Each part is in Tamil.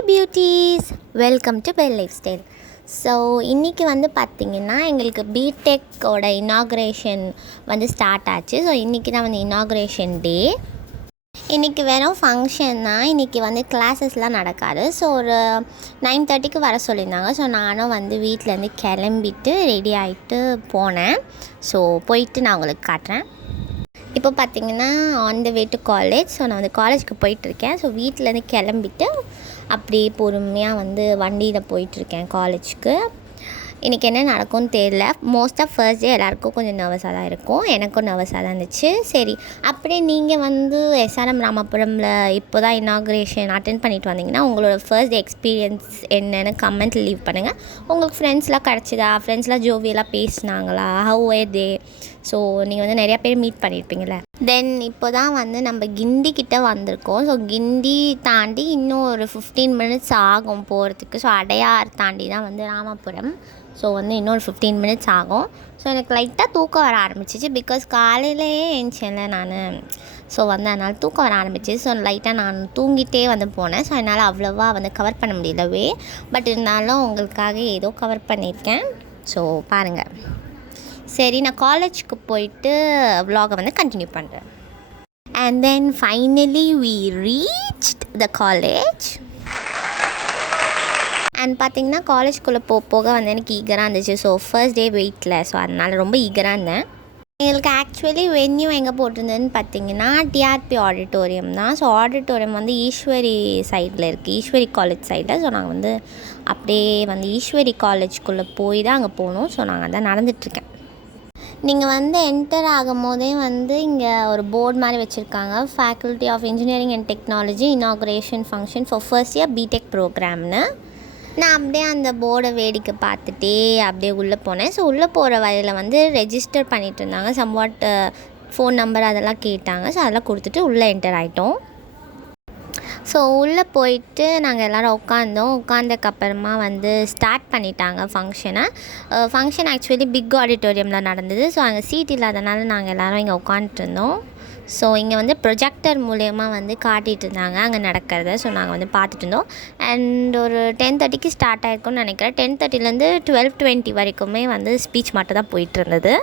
Hi beauties, welcome to Bellelifestyle. So இன்றைக்கி வந்து பார்த்திங்கன்னா எங்களுக்கு பிடெக்கோட இனாகுரேஷன் வந்து ஸ்டார்ட் ஆச்சு. ஸோ இன்றைக்கி தான் வந்து இனாகுரேஷன் டே. இன்றைக்கி வெறும் ஃபங்க்ஷன் தான். இன்றைக்கி வந்து கிளாஸஸ்லாம் நடக்காது. ஸோ ஒரு 9:30க்கு வர சொல்லியிருந்தாங்க. ஸோ நானும் வந்து வீட்டிலேருந்து கிளம்பிட்டு ரெடி ஆகிட்டு போனேன். ஸோ போயிட்டு நான் உங்களுக்கு காட்டுறேன். இப்போ பார்த்திங்கன்னா on the way to college. So நான் வந்து காலேஜுக்கு போயிட்டுருக்கேன். ஸோ வீட்டிலேருந்து கிளம்பிட்டு அப்படியே பொறுமையாக வந்து வண்டியில் போயிட்டுருக்கேன் காலேஜுக்கு. இன்றைக்கி என்ன நடக்கும்னு தெரியல. மோஸ்ட்டாக ஃபர்ஸ்ட் டே எல்லாேருக்கும் கொஞ்சம் நர்வஸாக தான் இருக்கும். எனக்கும் நர்வஸாக தான் இருந்துச்சு. சரி, அப்படியே நீங்கள் வந்து srmramapuramல இப்போ தான் இனாகுரேஷன் அட்டென்ட் பண்ணிட்டு வந்தீங்கன்னா உங்களோட ஃபர்ஸ்ட் டே எக்ஸ்பீரியன்ஸ் என்னென்னு கமெண்ட்டில் லீவ் பண்ணுங்கள். உங்களுக்கு ஃப்ரெண்ட்ஸ்லாம் கிடச்சிதா? ஃப்ரெண்ட்ஸ்லாம் ஜோவியெல்லாம் பேசினாங்களா? Have where they? ஸோ நீங்கள் வந்து நிறையா பேர் மீட் பண்ணியிருப்பீங்களே. தென் இப்போ தான் வந்து நம்ம கிண்டி கிட்டே வந்திருக்கோம். ஸோ கிண்டி தாண்டி இன்னும் ஒரு 15 மினிட்ஸ் ஆகும் போகிறதுக்கு. ஸோ அடையார் தாண்டி தான் வந்து ராமபுரம். ஸோ வந்து இன்னொரு 15 மினிட்ஸ் ஆகும். ஸோ எனக்கு லைட்டாக தூக்கம் வர ஆரம்பிச்சிச்சு. பிகாஸ் காலையிலேயே எழுந்திரிச்சேன்ல நான். ஸோ வந்து அதனால் தூக்கம் வர ஆரம்பிச்சு. ஸோ லைட்டாக நான் தூங்கிட்டே வந்து போனேன். ஸோ என்னால் அவ்வளோவா வந்து கவர் பண்ண முடியலவே. பட் இருந்தாலும் உங்களுக்காக ஏதோ கவர் பண்ணியிருக்கேன். ஸோ பாருங்கள். சரி, நான் காலேஜுக்கு போயிட்டு vlog வந்து கண்டினியூ பண்ணுறேன். And then finally we reached the college. And பார்த்திங்கன்னா காலேஜ்குள்ளே போக வந்து எனக்கு ஈகராக இருந்துச்சு. ஸோ ஃபர்ஸ்ட் டே வெயிட்டில். ஸோ அதனால் ரொம்ப ஈகராக இருந்தேன். எங்களுக்கு ஆக்சுவலி வென்யூ எங்கே போட்டிருந்ததுன்னு பார்த்திங்கன்னா டிஆர்பி ஆடிட்டோரியம் தான். ஸோ ஆடிட்டோரியம் வந்து ஈஸ்வரி சைடில் இருக்குது, ஈஸ்வரி காலேஜ் சைடில். ஸோ நாங்கள் வந்து அப்படியே வந்து ஈஸ்வரி காலேஜ்குள்ளே போய் தான் அங்கே போகணும். ஸோ நாங்கள் தான் நடந்துகிட்ருக்கேன். நீங்கள் வந்து என்டர் ஆகும் போதே வந்து இங்கே ஒரு போர்டு மாதிரி வச்சுருக்காங்க. Faculty of engineering and technology inauguration function for first year BTech ப்ரோக்ராம்னு. நான் அப்படியே அந்த போர்டை வேடிக்கை பார்த்துட்டே அப்படியே உள்ளே போனேன். ஸோ உள்ளே போகிற வழியில் வந்து ரெஜிஸ்டர் பண்ணிகிட்டு இருந்தாங்க. சம்வாட் ஃபோன் நம்பர் அதெல்லாம் கேட்டாங்க. ஸோ அதெல்லாம் கொடுத்துட்டு உள்ளே என்டர் ஆகிட்டோம். ஸோ உள்ளே போயிட்டு நாங்கள் எல்லோரும் உட்காந்ததுக்கப்புறமா வந்து ஸ்டார்ட் பண்ணிட்டாங்க ஃபங்க்ஷனை. ஃபங்க்ஷன் ஆக்சுவலி பிக் ஆடிட்டோரியமில் நடந்தது. ஸோ அங்கே சீட் இல்லாதனால நாங்கள் எல்லோரும் இங்கே உட்காந்துட்ருந்தோம். ஸோ இங்கே வந்து ப்ரொஜெக்டர் மூலயமா வந்து காட்டிகிட்டு இருந்தாங்க அங்கே நடக்கிறத. ஸோ நாங்கள் வந்து பார்த்துட்டு இருந்தோம். அண்ட் ஒரு 10:30க்கு ஸ்டார்ட் ஆகிருக்கும்னு நினைக்கிறேன். 10:30லேருந்து 12:20 வரைக்குமே வந்து ஸ்பீச் மட்டும் தான் போயிட்டு இருந்தது.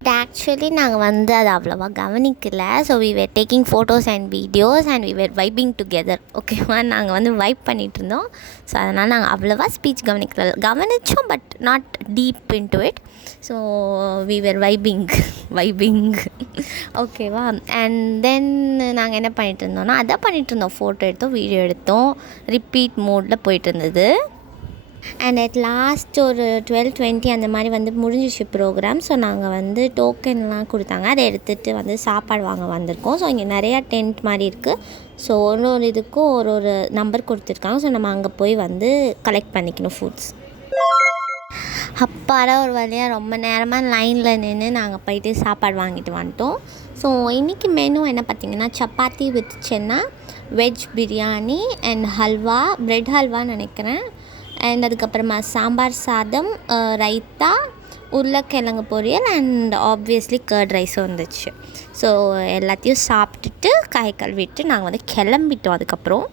பட் ஆக்சுவலி நாங்கள் வந்து அது அவ்வளோவா கவனிக்கல. So we were taking photos and videos and we were vibing together. ஓகேவா, நாங்கள் வந்து வைப் பண்ணிகிட்டு இருந்தோம். ஸோ அதனால் நாங்கள் அவ்வளோவா ஸ்பீச் கவனித்தோம் but not deep into it. So we were vibing ஓகேவா. அண்ட் தென் நாங்கள் என்ன பண்ணிகிட்டு இருந்தோம்னா அதான் பண்ணிகிட்டு இருந்தோம். ஃபோட்டோ எடுத்தோம், வீடியோ எடுத்தோம், ரிப்பீட் மோடில் போயிட்டு இருந்தது. அண்ட் அட் லாஸ்ட் ஒரு 12:20 அந்த மாதிரி வந்து முடிஞ்சிச்சு ப்ரோக்ராம். ஸோ நாங்கள் வந்து டோக்கன்லாம் கொடுத்தாங்க. அதை எடுத்துகிட்டு வந்து சாப்பாடு வாங்க வந்திருக்கோம். ஸோ இங்கே நிறையா டென்ட் மாதிரி இருக்குது. ஸோ ஒரு இதுக்கும் ஒரு நம்பர் கொடுத்துருக்காங்க. ஸோ நம்ம அங்கே போய் வந்து கலெக்ட் பண்ணிக்கணும் ஃபுட்ஸ். அப்பாடா, ஒரு வழியாக ரொம்ப நேரமாக லைனில் நின்று நாங்கள் போயிட்டு சாப்பாடு வாங்கிட்டு வந்துட்டோம். ஸோ இன்றைக்கி மெனு என்ன பார்த்திங்கன்னா chapati with chana, veg biryani and halwa, bread ஹல்வான்னு நினைக்கிறேன். அண்ட் அதுக்கப்புறமா சாம்பார் சாதம், ரைத்தா, உருளைக்கிழங்கு பொரியல் அண்ட் ஆப்வியஸ்லி கர்ட் ரைஸும் வந்துச்சு. ஸோ எல்லாத்தையும் சாப்பிட்டுட்டு கை கழுவிட்டு நாங்கள் வந்து கிளம்பிட்டோம். அதுக்கப்புறம்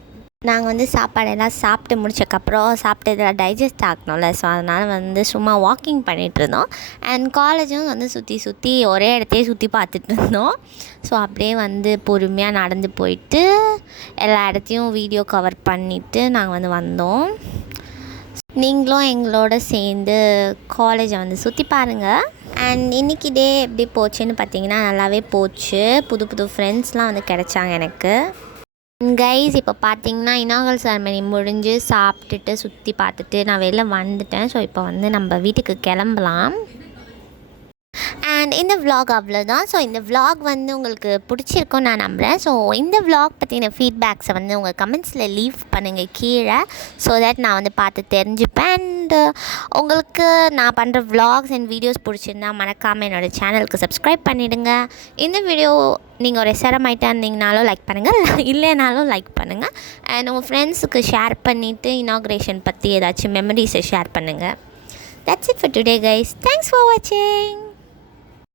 நாங்கள் வந்து சாப்பாடெல்லாம் சாப்பிட்டு முடிச்சக்கப்புறம் சாப்பிட்டதெல்லாம் டைஜஸ்ட் ஆகணும்ல. ஸோ அதனால் வந்து சும்மா வாக்கிங் பண்ணிகிட்டு இருந்தோம். அண்ட் காலேஜும் வந்து சுற்றி ஒரே இடத்தையே சுற்றி பார்த்துட்டு இருந்தோம். ஸோ அப்படியே வந்து பொறுமையாக நடந்து போயிட்டு எல்லா இடத்தையும் வீடியோ கவர் பண்ணிவிட்டு நாங்கள் வந்து வந்தோம். நீங்களும் எங்களோட சேர்ந்து காலேஜை வந்து சுற்றி பாருங்கள். அண்ட் இன்றைக்கி டே எப்படி போச்சுன்னு பார்த்தீங்கன்னா நல்லாவே போச்சு. புது ஃப்ரெண்ட்ஸ்லாம் வந்து கிடைச்சாங்க எனக்கு. கைஸ், இப்போ பார்த்தீங்கன்னா இனாகுரல் செரமனி முடிஞ்சு சாப்பிட்டுட்டு சுற்றி பார்த்துட்டு நான் வெளில வந்துட்டேன். ஸோ இப்போ வந்து நம்ம வீட்டுக்கு கிளம்பலாம். அண்ட் இந்த vlog அவ்வளோதான். ஸோ இந்த vlog வந்து உங்களுக்கு பிடிச்சிருக்கும்னு நான் நம்புகிறேன். ஸோ இந்த vlog பற்றின ஃபீட்பேக்ஸை வந்து உங்கள் கமெண்ட்ஸில் லீவ் பண்ணுங்கள் கீழே. ஸோ தட் நான் வந்து பார்த்து தெரிஞ்சுப்பேன். அண்ட் உங்களுக்கு நான் பண்ணுற vlogs அண்ட் வீடியோஸ் பிடிச்சிருந்தா மறக்காமல் என்னோடய சேனலுக்கு சப்ஸ்கிரைப் பண்ணிவிடுங்க. இந்த வீடியோ நீங்கள் ஒரு SRMite இருந்தீங்கனாலும் லைக் பண்ணுங்கள், இல்லைனாலும் லைக் பண்ணுங்கள். அண்ட் உங்கள் ஃப்ரெண்ட்ஸுக்கு ஷேர் பண்ணிவிட்டு இனாகுரேஷன் பற்றி ஏதாச்சும் மெமரிஸை ஷேர் பண்ணுங்கள். That's it for today guys. Thanks for watching.